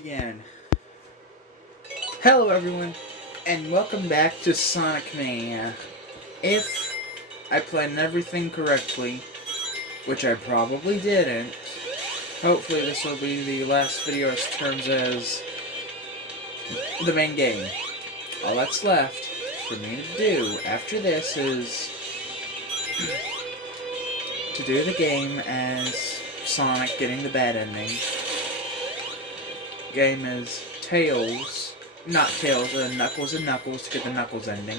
Again. Hello everyone, and welcome back to Sonic Mania. If I planned everything correctly, which I probably didn't, hopefully this will be the last video as terms as the main game. All that's left for me to do after this is to do the game as Sonic getting the bad ending. Game is Tails, not Tails, Knuckles and Knuckles to get the Knuckles ending.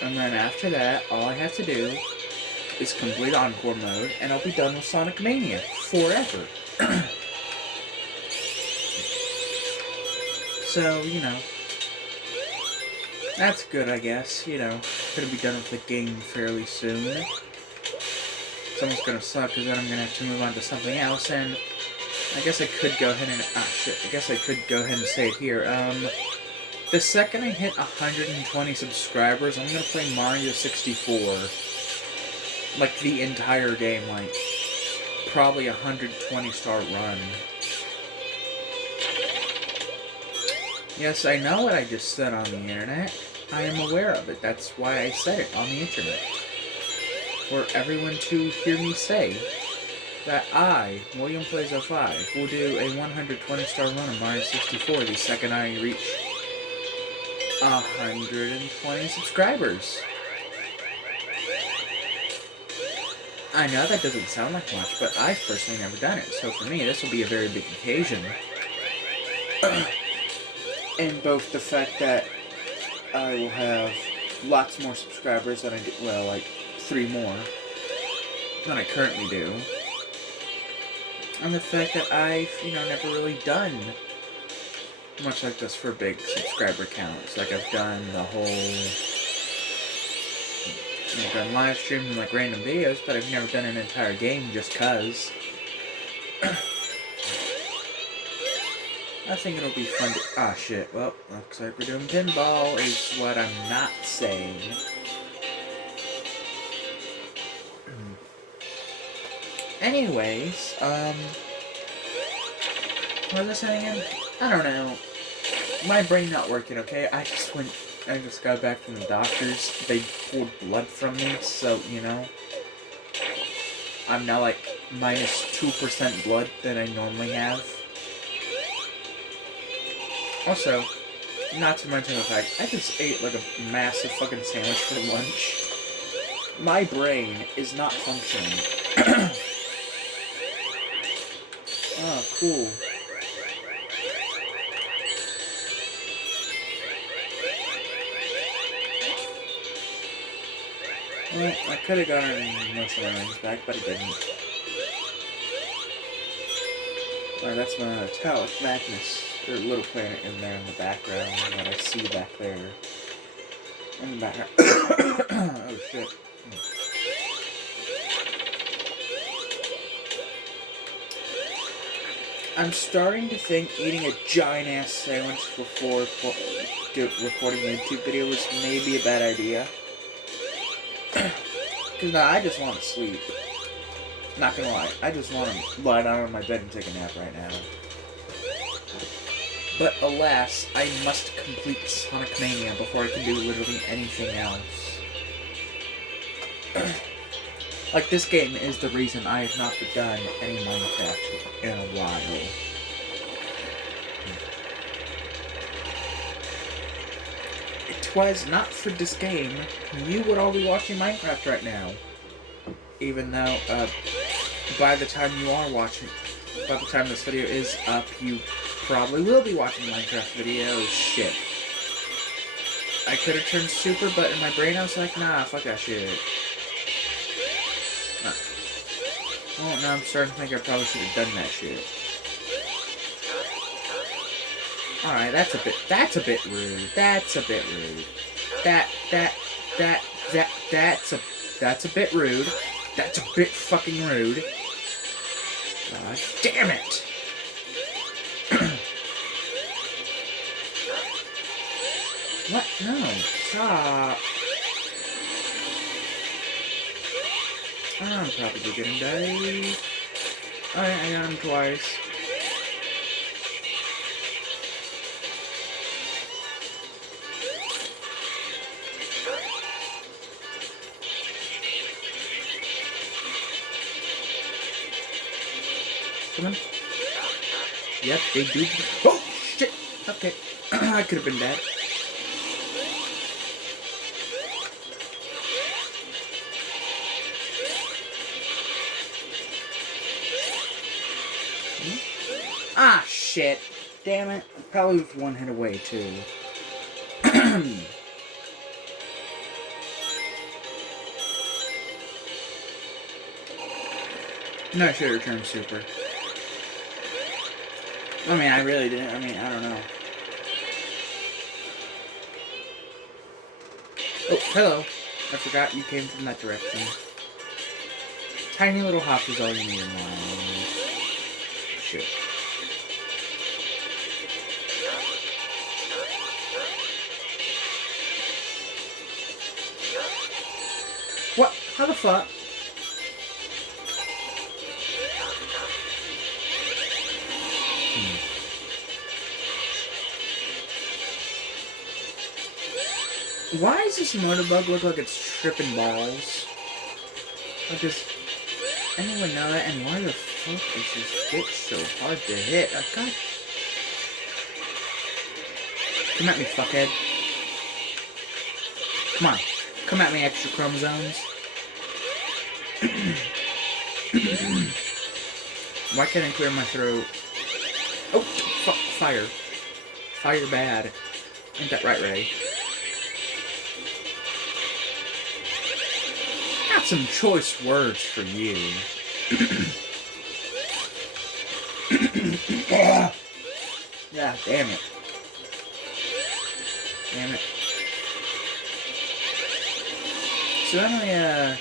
And then after that, all I have to do is complete Encore mode, and I'll be done with Sonic Mania forever. So, that's good, I guess. Gonna be done with the game fairly soon. It's almost gonna suck, because then I'm gonna have to move on to something else, and I guess I could go ahead and... I guess I could go ahead and say it here. The second I hit 120 subscribers, I'm gonna play Mario 64. Like, the entire game, like, probably 120 star run. Yes, I know what I just said on the internet. I am aware of it. That's why I said it on the internet. For everyone to hear me say that I, William Plays 05, will do a 120 star run of Mario 64 the second I reach 120 subscribers. I know that doesn't sound like much, but I've personally never done it, so for me this will be a very big occasion. And both the fact that I will have lots more subscribers than I do, well, like 3 more than I currently do. And the fact that I've, never really done much like this for big subscriber counts. Like, I've done the whole... I've done live streams and, like, random videos, but I've never done an entire game just cuz. I think it'll be fun to... Ah, shit. Well, looks like we're doing pinball, is what I'm not saying. Anyways, what was I saying again? I don't know. My brain not working, okay? I just got back from the doctors. They pulled blood from me, so, I'm now, like, minus 2% blood than I normally have. Also, not to mention the fact, I just ate, like, a massive fucking sandwich for lunch. My brain is not functioning. Oh, cool. Well, I could have gotten most of my rings back, but I didn't. Alright, that's my Metallic Magnus, or Little Planet in there in the background that I see back there. In the background. Oh, shit. I'm starting to think eating a giant-ass sandwich before recording a YouTube video was maybe a bad idea. Because now I just want to sleep. Not gonna lie, I just want to lie down on my bed and take a nap right now. But alas, I must complete Sonic Mania before I can do literally anything else. Like, this game is the reason I have not done any Minecraft in a while. It was not for this game, you would all be watching Minecraft right now. Even though, by the time this video is up, you probably will be watching Minecraft videos. Shit. I could have turned super, but in my brain I was like, nah, fuck that shit. Well, now I'm starting to think I probably should have done that shit. Alright, that's a bit rude. That's a bit rude. That's a bit rude. That's a bit fucking rude. God damn it! What? No. Stop. I'm probably gonna die. Alright, I got him twice. of them. Yep, they do. Oh, shit! Okay. I could have been bad. Ah, shit. Damn it. Probably was one hit away, too. No, I should have returned super. I mean, I really didn't. I mean, I don't know. Oh, hello. I forgot you came from that direction. Tiny little hop is all you need in life. Shit. What? How the fuck? Why does this motorbug look like it's tripping balls? Like, does anyone know that? And why the fuck is this bitch so hard to hit? God. Come at me, fuckhead. Come on. Come at me, extra chromosomes. Why can't I clear my throat? Oh, fuck, fire. Fire bad. Ain't that right, Ray? Got some choice words for you. Yeah, damn it. Damn it. So then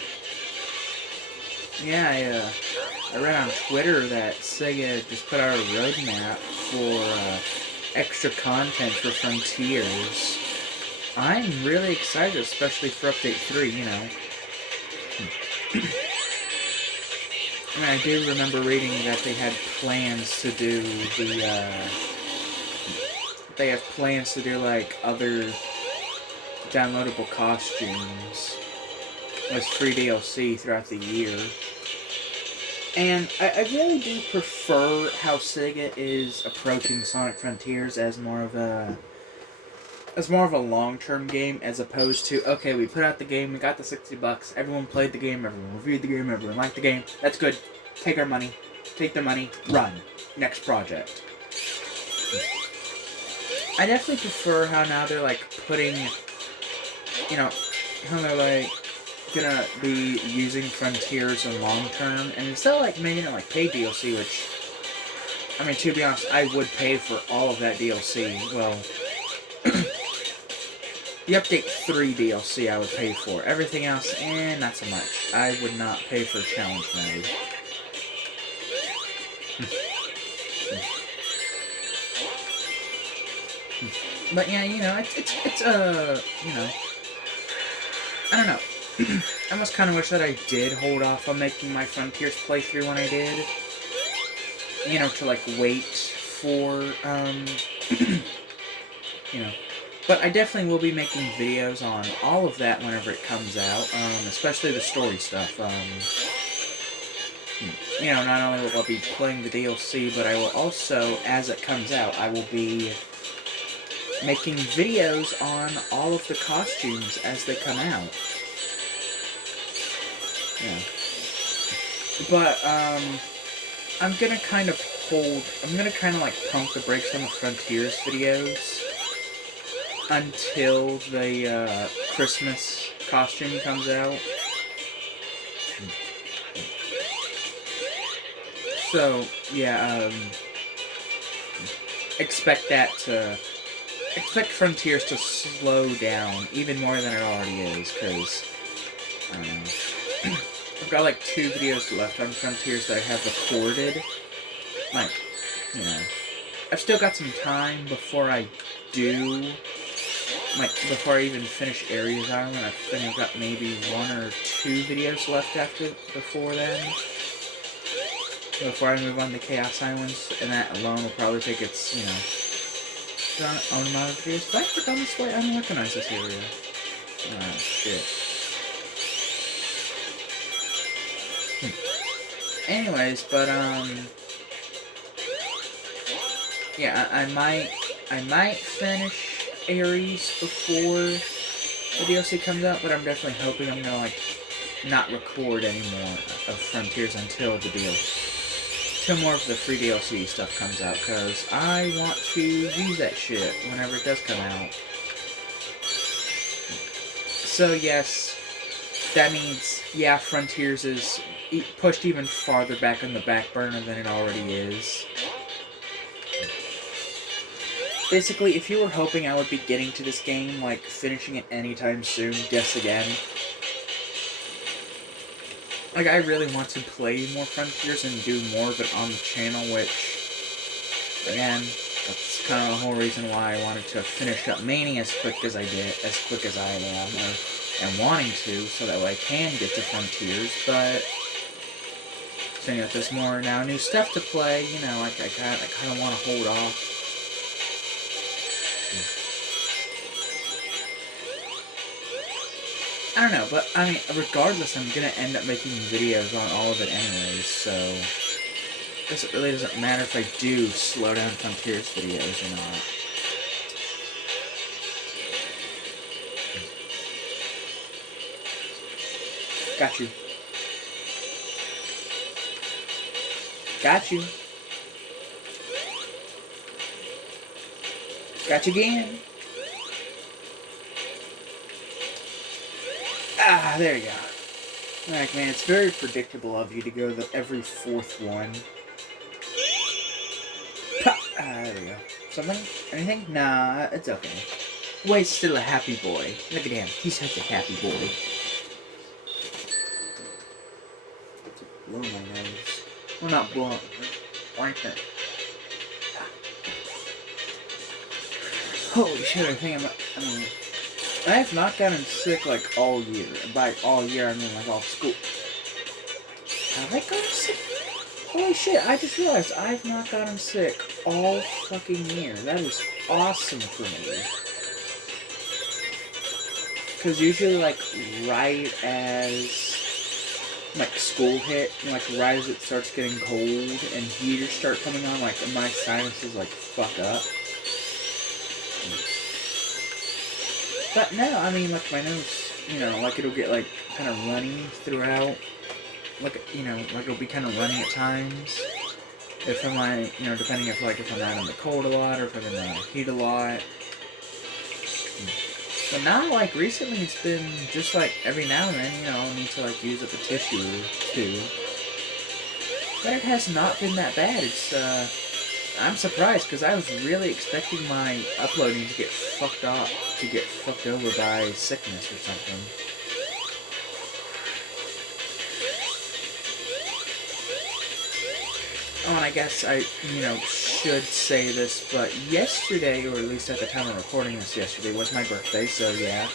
I read on Twitter that Sega just put out a roadmap for extra content for Frontiers. I'm really excited, especially for Update 3, you know. I mean, I do remember reading that they had plans to do they have plans to do, like, other downloadable costumes as free DLC throughout the year. And I really do prefer how Sega is approaching Sonic Frontiers as more of a long-term game, as opposed to, okay, we put out the game, we got the $60, everyone played the game, everyone reviewed the game, everyone liked the game, that's good, take our money, take their money, run, next project. I definitely prefer how now they're, like, putting, you know, how they're, like, gonna be using Frontiers in long-term, and instead of, like, making it, like, paid DLC, which, I mean, to be honest, I would pay for all of that DLC, well, the Update 3 DLC I would pay for. Everything else, not so much. I would not pay for challenge mode. But yeah, you know, it's you know, I don't know. I almost kind of wish that I did hold off on making my Frontiers playthrough when I did. You know, to, like, wait for, you know. But I definitely will be making videos on all of that whenever it comes out, especially the story stuff. You know, not only will I be playing the DLC, but I will also, as it comes out, I will be making videos on all of the costumes as they come out. Yeah. But, I'm gonna kind of like pump the brakes on the Frontiers videos until the Christmas costume comes out. So, yeah, expect Frontiers to slow down even more than it already is, because, I don't know. I've got, like, 2 videos left on Frontiers that I have recorded. Like, you know, I've still got some time before I do, like, before I even finish Ares Island. I think I've got maybe 1 or 2 videos left before then. Before I move on to Chaos Islands, and that alone will probably take its, you know, own amount of videos. But I click on this way? I don't recognize this area. Ah, shit. Anyways, but, yeah, I might finish Ares before the DLC comes out, but I'm definitely hoping I'm gonna like not record anymore of Frontiers until more of the free DLC stuff comes out, because I want to use that shit whenever it does come out. So yes, that means, yeah, Frontiers is pushed even farther back on the back burner than it already is. Basically, if you were hoping I would be getting to this game, like, finishing it anytime soon, guess again. Like, I really want to play more Frontiers and do more of it on the channel, which, again, that's kind of the whole reason why I wanted to finish up Mania as quick as I am, and wanting to, so that way I can get to Frontiers, but seeing that there's more now new stuff to play, you know, I kind of want to hold off. I don't know, but I mean, regardless, I'm gonna end up making videos on all of it anyways, so I guess it really doesn't matter if I do slow down Frontiers videos or not. Got you. Got you. Got you again. Ah, there you go. Like, man, it's very predictable of you to go to every fourth one. There we go. Something? Anything? Nah, it's okay. Way's still a happy boy. Look at him. He's such a happy boy. Blow my nose. Well, not blow. Right there. Holy shit, I have not gotten sick, like, all year. By all year, I mean, like, all school. Have I gotten sick? Holy shit, I just realized I have not gotten sick all fucking year. That is awesome for me. Because usually, like, right as, like, school hit, like, right as it starts getting cold and heaters start coming on, like, my sinuses, like, fuck up. But no, I mean, like, my nose, you know, like, it'll get, like, kind of runny throughout. Like, you know, like, it'll be kind of runny at times. If I'm, like, you know, depending if, like, if I'm out in the cold a lot or if I'm in the heat a lot. But now, like, recently it's been just, like, every now and then, you know, I'll need to, like, use up a tissue or two. But it has not been that bad. It's, I'm surprised, because I was really expecting my uploading to get fucked up, to get fucked over by sickness or something. Oh, and I guess I, you know, should say this, but yesterday, or at least at the time of recording this yesterday, was my birthday, so yeah.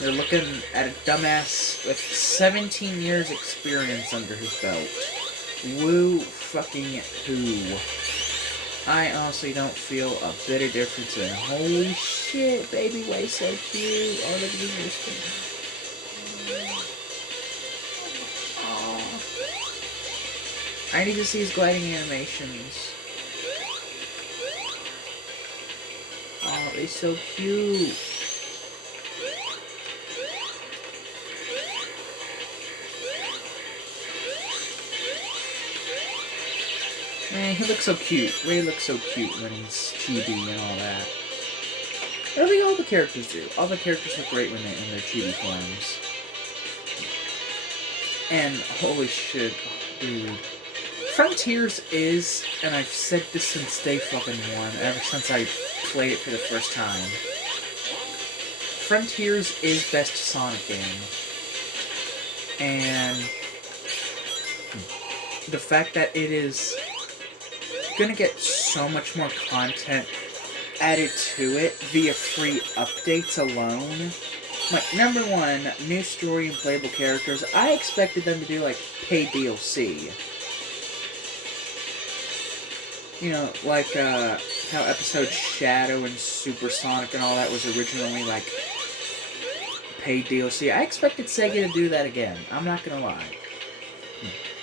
You're looking at a dumbass with 17 years experience under his belt. Woo fucking who. I honestly don't feel a bit of difference in holy shit, baby Way's so cute. Oh, look at this. I need to see his gliding animations. Oh, they're so cute. Man, he looks so cute. Ray looks so cute when he's chibi and all that. Really, all the characters do. All the characters look great when they're in their chibi forms. And holy shit, dude. Frontiers is, and I've said this since day fucking one, ever since I played it for the first time. Frontiers is best Sonic game. And the fact that it is gonna get so much more content added to it via free updates alone. Like, number one, new story and playable characters. I expected them to do, like, paid DLC. You know, like, how episodes Shadow and Supersonic and all that was originally, like, paid DLC. I expected Sega to do that again. I'm not gonna lie.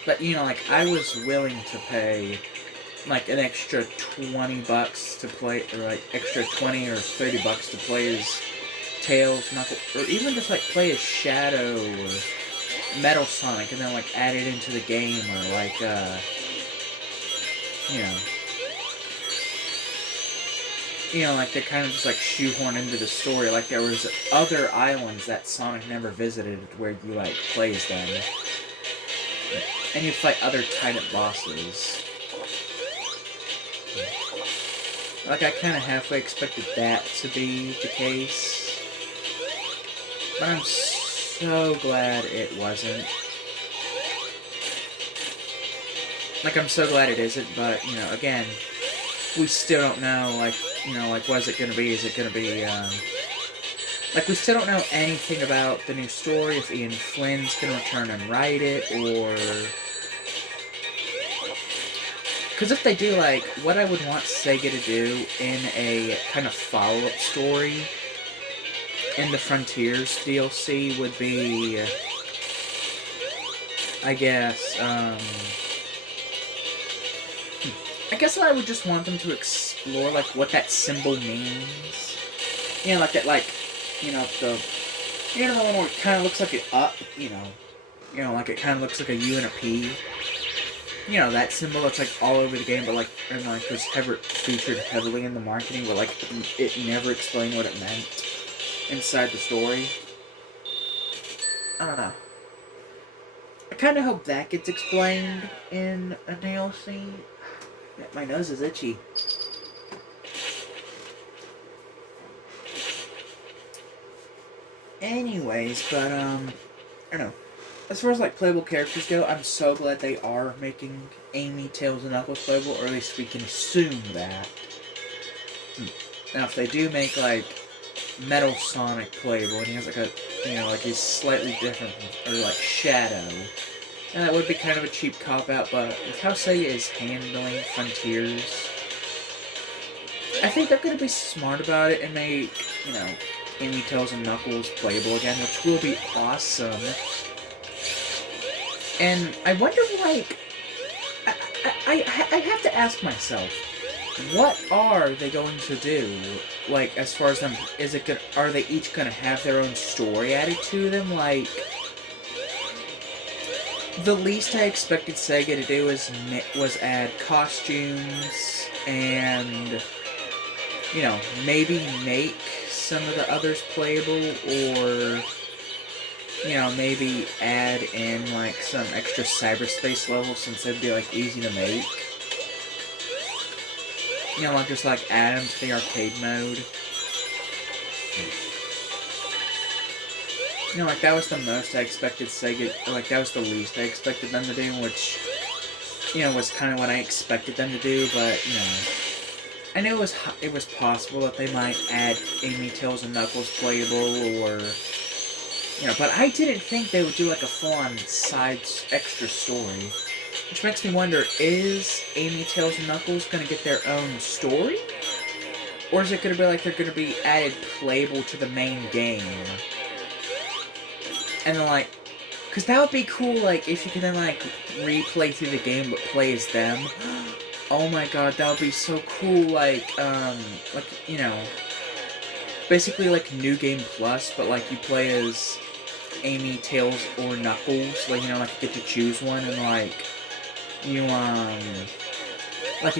But, you know, like, I was willing to pay like an extra $20 to play, or like extra 20 or $30 to play as Tails, Knuckles, or even just like play as Shadow or Metal Sonic and then like add it into the game, or like you know, like they kind of just like shoehorn into the story. Like there was other islands that Sonic never visited where you like play as them, and you fight other Titan bosses. Like I kind of halfway expected that to be the case, but I'm so glad it wasn't. Like I'm so glad it isn't, but again, we still don't know. Like what is it gonna be? Is it gonna be like we still don't know anything about the new story? If Ian Flynn's gonna return and write it, or because if they do, like, what I would want Sega to do in a kind of follow-up story in the Frontiers DLC would be, I guess I would just want them to explore, like, what that symbol means. Like that, like, the one where it kind of looks like an up, like it kind of looks like a U and a P. That symbol that's like all over the game, but like, and like was featured heavily in the marketing, but like it never explained what it meant inside the story. I don't know. I kind of hope that gets explained in a DLC. My nose is itchy. Anyways, but I don't know. As far as like playable characters go, I'm so glad they are making Amy, Tails, and Knuckles playable, or at least we can assume that. Now, if they do make like Metal Sonic playable, and he has like a, like he's slightly different, or like Shadow, and that would be kind of a cheap cop out. But with how Sega is handling Frontiers, I think they're going to be smart about it and make Amy, Tails, and Knuckles playable again, which will be awesome. And I wonder, like, I have to ask myself, what are they going to do? Like, as far as them, are they each going to have their own story added to them? Like, the least I expected Sega to do was add costumes and, maybe make some of the others playable, or maybe add in, like, some extra cyberspace levels since they'd be, like, easy to make. Like, just, like, add them to the arcade mode. Like, that was the most I expected Sega, like, that was the least I expected them to do, which, was kind of what I expected them to do, but, I knew it was possible that they might add Amy, Tails, and Knuckles playable, or but I didn't think they would do like a full-on side extra story. Which makes me wonder, is Amy, Tails, and Knuckles going to get their own story? Or is it going to be like they're going to be added playable to the main game? And then like, because that would be cool, like, if you could then like replay through the game but play as them. Oh my god, that would be so cool, like, basically like New Game Plus, but like you play as Amy, Tails, or Knuckles, like, like you get to choose one, and like, you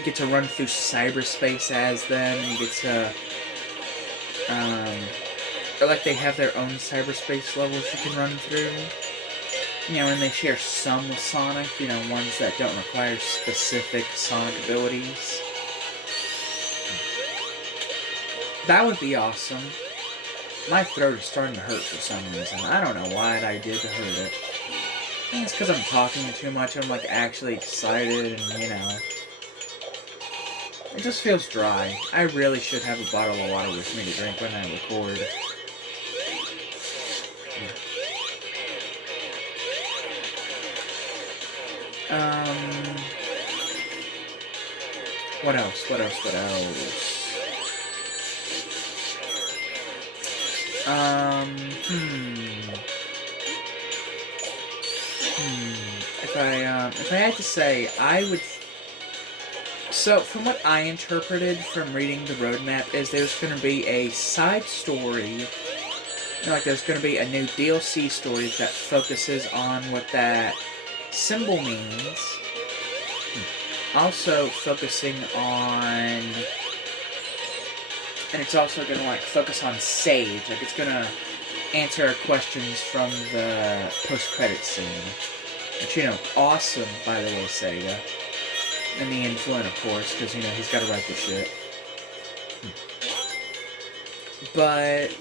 get to run through cyberspace as them, and you get to, or like they have their own cyberspace levels you can run through, and they share some with Sonic, ones that don't require specific Sonic abilities. That would be awesome. My throat is starting to hurt for some reason. I don't know why I did to hurt it. I think it's because I'm talking too much. I'm like actually excited and, it just feels dry. I really should have a bottle of water with me to drink when I record. What else? If I had to say, I would So, from what I interpreted from reading the roadmap, is there's going to be a side story. Like, there's going to be a new DLC story that focuses on what that symbol means. Also focusing on... And it's also going to, like, focus on Sage. Like, it's going to answer questions from the post-credit scene. Which, you know, awesome, by the way, Sega. And the Influent, of course, because, you know, he's got to write the shit. But,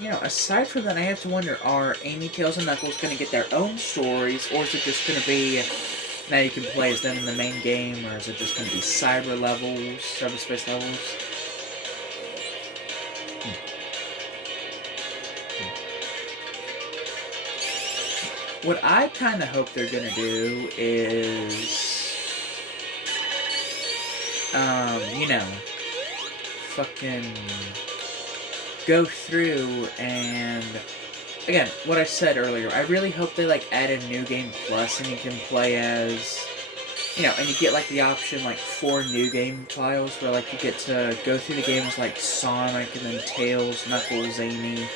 you know, aside from that, I have to wonder, are Amy, Tails, and Knuckles going to get their own stories, or is it just going to be, now you can play as them in the main game, or is it just going to be cyberspace levels? What I kind of hope they're going to do is... you know, fucking go through and, again, what I said earlier, I really hope they, like, add a New Game Plus and you can play as, you know, and you get, like, the option, like, 4 New Game files where, like, you get to go through the game as, like, Sonic and then Tails, Knuckles, Amy.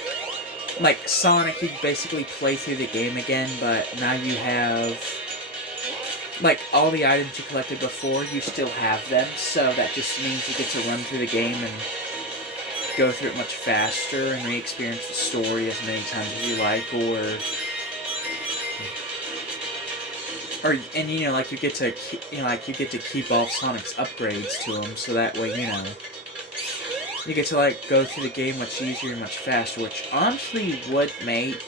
Like, Sonic, you can basically play through the game again, but now you have... like, all the items you collected before, you still have them, so that just means you get to run through the game and go through it much faster and re-experience the story as many times as you like, and you know, like, you get to keep all Sonic's upgrades to him, so that way, you know, you get to, like, go through the game much easier and much faster, which honestly would make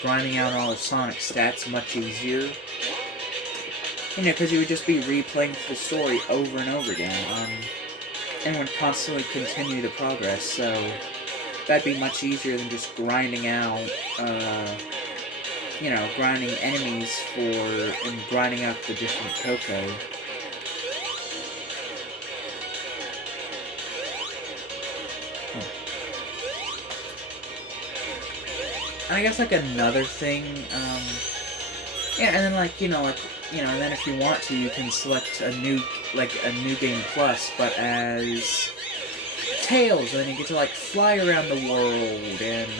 grinding out all of Sonic's stats much easier. You know, because you would just be replaying the story over and over again, and would constantly continue the progress, so that'd be much easier than just grinding out, you know, grinding enemies and grinding out the different Coco. And I guess, like, another thing, yeah, and then, like, you know, and then if you want to, you can select a new Game Plus, but as Tails, and then you get to, like, fly around the world, and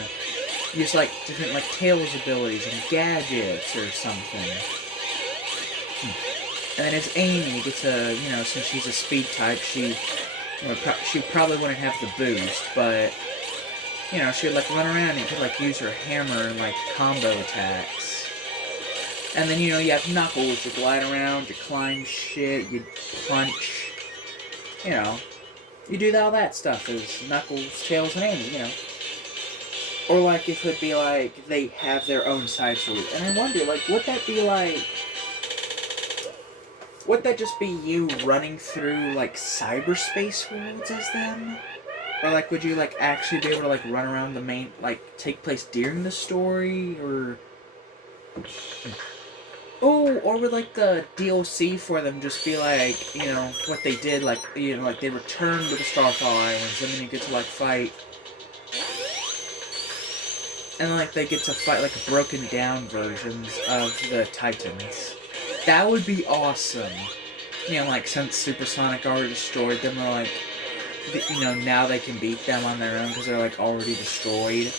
use, like, different, like, Tails abilities and gadgets or something. And then as Amy, you get to, you know, since she's a speed type, she probably wouldn't have the boost, but, you know, she would, like, run around and you could, like, use her hammer and, like, combo attacks. And then, you know, you have Knuckles, you glide around, you climb shit, you punch, you know. You do all that stuff as Knuckles, Tails, and Amy, you know. Or, like, if it'd be, like, they have their own side story. And I wonder, like, would that be, like... would that just be you running through, like, cyberspace worlds as them? Or, like, would you, like, actually be able to, like, run around the main... like, take place during the story? Or... oh, or would, like, the DLC for them just be, like, you know, what they did, like, you know, like, they return to the Starfall Islands, and then you get to, like, fight... and, like, they get to fight, like, broken down versions of the Titans. That would be awesome. You know, like, since Supersonic already destroyed them, they're, like, you know, now they can beat them on their own because they're, like, already destroyed.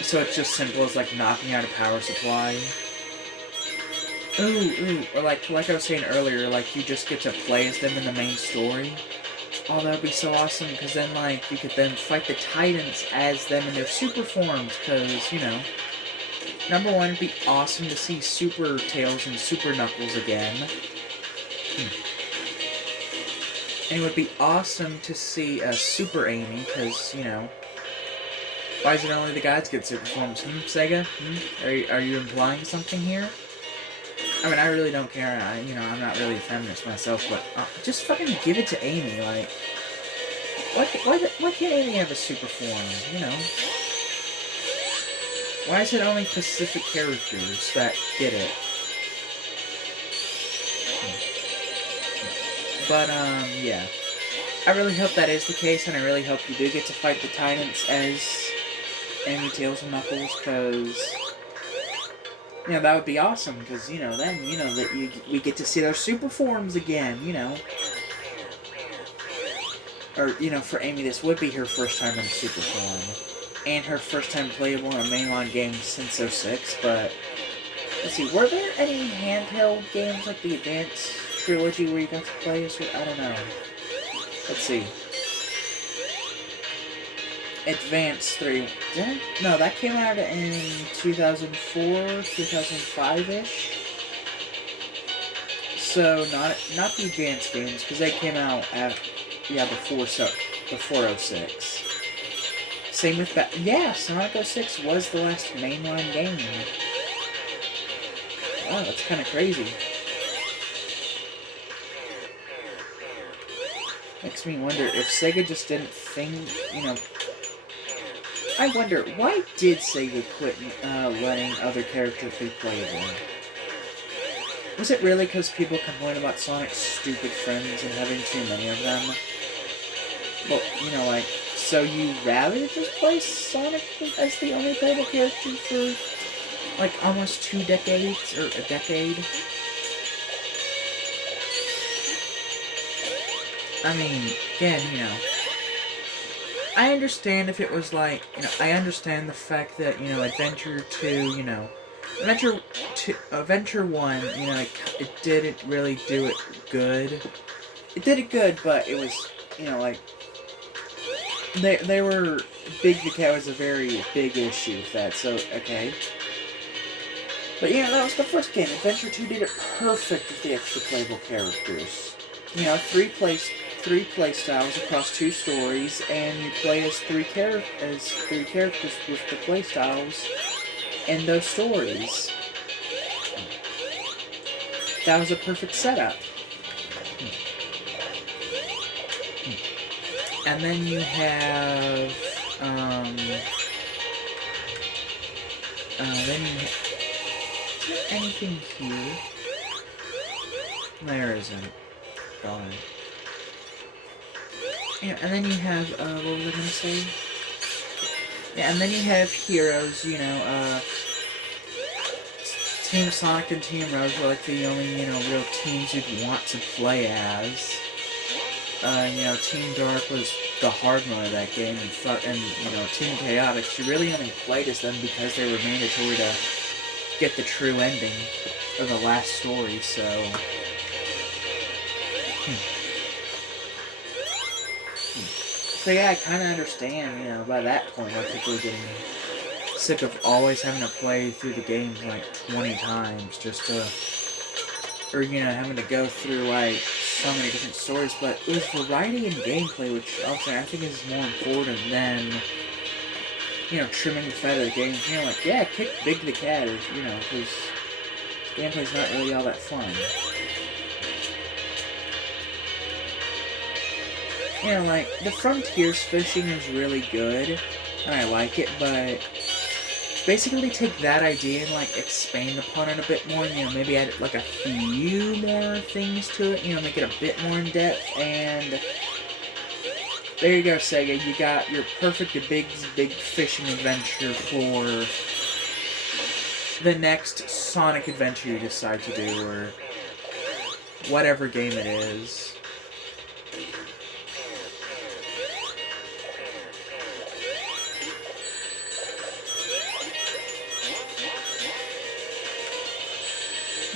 So it's just simple as, like, knocking out a power supply. Ooh, or like I was saying earlier, like, you just get to play as them in the main story. Oh, that would be so awesome, because then, like, you could then fight the Titans as them in their super forms, because, you know, number one, it'd be awesome to see Super Tails and Super Knuckles again. And it would be awesome to see Super Amy, because, you know, why is it only the guys get super forms? Sega? Are you implying something here? I mean, I really don't care. I'm not really a feminist myself, but just fucking give it to Amy. Like, why can't Amy have a super form? You know, why is it only Pacific characters that get it? But yeah, I really hope that is the case, and I really hope you do get to fight the Titans as Amy, Tails, and Knuckles, because You know, that would be awesome, because, you know, then, you know, that we get to see those super forms again, you know. Or, you know, for Amy, this would be her first time in a super form. And her first time playable in a mainline game since '06, but... Let's see, were there any handheld games like the Advance Trilogy where you got to play as... I don't know. Let's see. Advance 3. No, that came out in 2004, 2005-ish. So, not the Advance games, because they came out before 06. Same with yeah, Sonic 06 was the last mainline game. Wow, that's kind of crazy. Makes me wonder if Sega just didn't think, you know... I wonder, why did Sega quit letting other characters be playable? Was it really because people complain about Sonic's stupid friends and having too many of them? Well, you know, like, so you rather just play Sonic as the only playable character for, like, almost 2 decades, or a decade? I mean, again, you know, I understand if it was like, you know, I understand the fact that, you know, Adventure 2, you know, Adventure 1, you know, it didn't really do it good. It did it good, but it was, you know, like, they were, Big the Cat was a very big issue with that, so, okay. But, you know, that was the first game. Adventure 2 did it perfect with the extra playable characters. You know, three play styles across 2 stories, and you play as three characters with the play styles in those stories. That was a perfect setup. And then you have, then you have, is there anything here? There isn't. Darn. Yeah, and then you have, what was I gonna say? Yeah, and then you have heroes, you know, Team Sonic and Team Rose were like the only, you know, real teams you'd want to play as. You know, Team Dark was the hard mode of that game, and you know, Team Chaotix, you really only played as them because they were mandatory to get the true ending of the last story, so... So yeah, I kind of understand, you know, by that point why people are getting sick of always having to play through the games like 20 times just to... Or, you know, having to go through, like, so many different stories, but it was variety in gameplay, which, obviously, I think is more important than, you know, trimming the fat of the game. You know, like, yeah, kick Big the Cat, you know, because gameplay's not really all that fun. You know, like, the Frontiers fishing is really good, and I like it, but... Basically take that idea and, like, expand upon it a bit more, you know, maybe add, like, a few more things to it, you know, make it a bit more in-depth, and there you go, Sega, you got your perfect big fishing adventure for the next Sonic adventure you decide to do, or whatever game it is.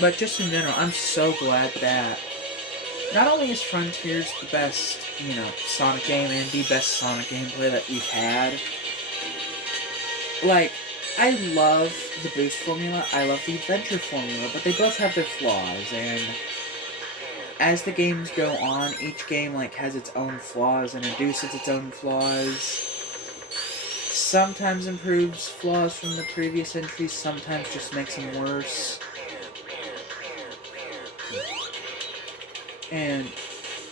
But just in general, I'm so glad that not only is Frontiers the best, you know, Sonic game and the best Sonic gameplay that we've had, like, I love the boost formula, I love the adventure formula, but they both have their flaws, and as the games go on, each game, like, has its own flaws, introduces its own flaws, sometimes improves flaws from the previous entries, sometimes just makes them worse. And,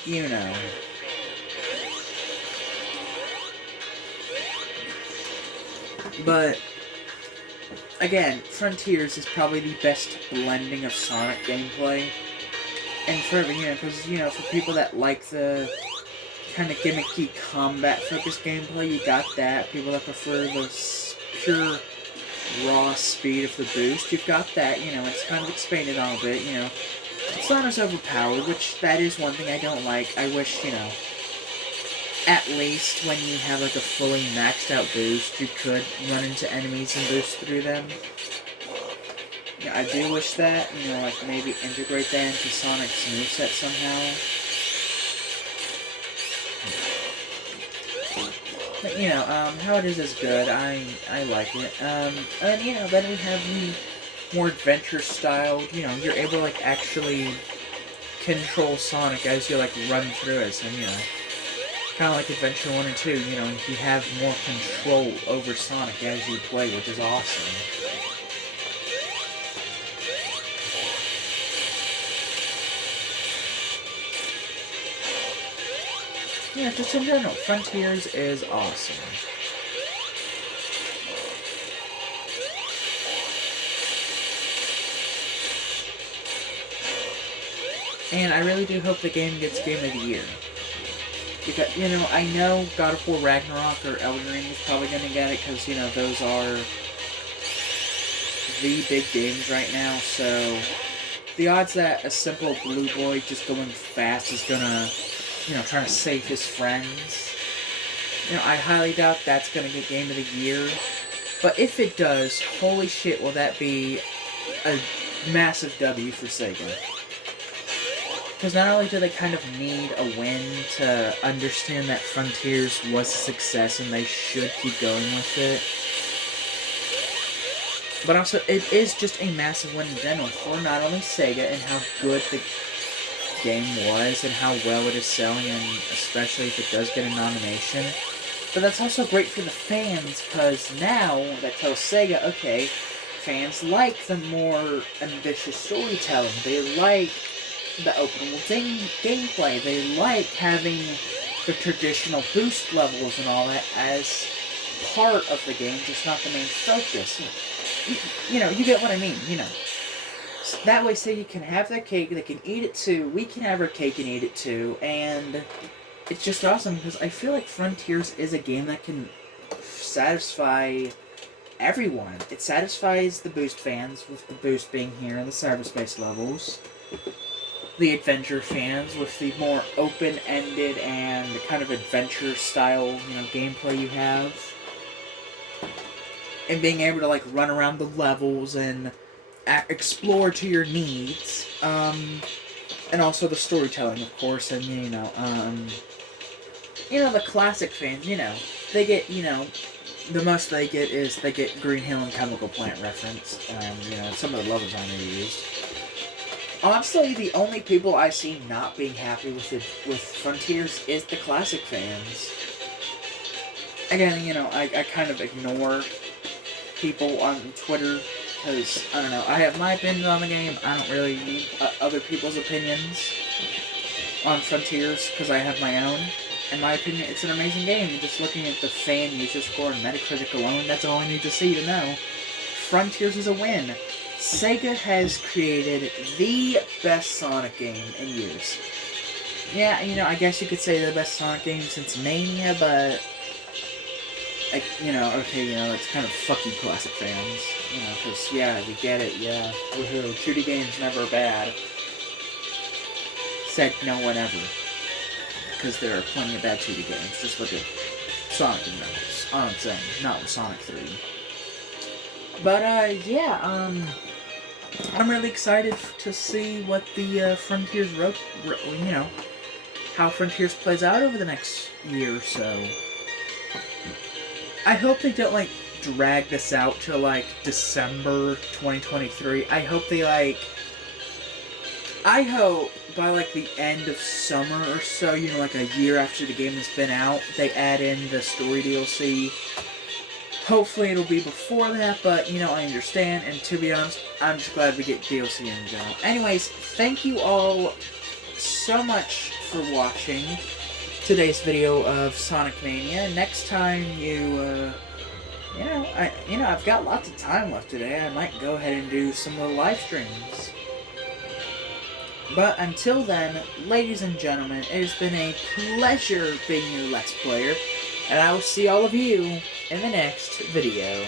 you know, but, again, Frontiers is probably the best blending of Sonic gameplay, and for, you know, because, you know, for people that like the kind of gimmicky combat-focused gameplay, you got that. People that prefer the pure raw speed of the boost. You've got that, you know, it's kind of expanded on a bit, you know. It's not as overpowered, which that is one thing I don't like. I wish, you know, at least when you have like a fully maxed out boost, you could run into enemies and boost through them. Yeah, I do wish that, you know, like maybe integrate that into Sonic's moveset somehow. But, you know, how it is good. I like it. And, you know, then we have the more adventure-styled, you know, you're able to, like, actually control Sonic as you, like, run through it. And, you know, kind of like Adventure 1 and 2, you know, you have more control over Sonic as you play, which is awesome. Yeah, just in general, Frontiers is awesome. And I really do hope the game gets Game of the Year. Because, you know, I know God of War Ragnarok or Elden Ring is probably going to get it because, you know, those are the big games right now, so the odds that a simple blue boy just going fast is going to, you know, trying to save his friends, you know, I highly doubt that's going to get Game of the Year. But if it does, holy shit, will that be a massive W for Sega. Because not only do they kind of need a win to understand that Frontiers was a success and they should keep going with it, but also it is just a massive win in general for not only Sega and how good the game was and how well it is selling, and especially if it does get a nomination, but that's also great for the fans because now that tells Sega, okay, fans like the more ambitious storytelling, they like the open world gameplay, they like having the traditional boost levels and all that as part of the game, just not the main focus. You know, you get what I mean, you know. So that way Sega can have their cake, they can eat it too, we can have our cake and eat it too, and it's just awesome because I feel like Frontiers is a game that can satisfy everyone. It satisfies the Boost fans, with the Boost being here in the cyberspace levels, the adventure fans with the more open-ended and kind of adventure-style, you know, gameplay you have, and being able to, like, run around the levels and explore to your needs, and also the storytelling, of course, and, you know, the classic fans, you know, they get, you know, the most they get is they get Green Hill and Chemical Plant referenced, you know, some of the levels I know used. Honestly, the only people I see not being happy with Frontiers is the classic fans. Again, you know, I kind of ignore people on Twitter because, I don't know, I have my opinion on the game. I don't really need other people's opinions on Frontiers because I have my own. In my opinion, it's an amazing game. Just looking at the fan user score and Metacritic alone, that's all I need to see to know. Frontiers is a win. Sega has created the best Sonic game in years. Yeah, you know, I guess you could say the best Sonic game since Mania, but, like, you know, okay, you know, it's kind of fuck you classic fans, you know, because, yeah, we get it, yeah, woohoo, 2D games never bad. Said no one ever. Because there are plenty of bad 2D games, just look at Sonic and Knuckles, all I'm saying, not with Sonic 3. But, yeah, I'm really excited to see what the Frontiers you know, how Frontiers plays out over the next year or so. I hope they don't, like, drag this out till, like, December 2023. I hope they, like, I hope by, like, the end of summer or so, you know, like a year after the game has been out, they add in the story DLC. Hopefully it'll be before that, but, you know, I understand, and to be honest, I'm just glad we get DLC in general. Anyways, thank you all so much for watching today's video of Sonic Mania. Next time I've got lots of time left today. I might go ahead and do some of the live streams. But until then, ladies and gentlemen, it has been a pleasure being your Let's Player, and I will see all of you in the next video.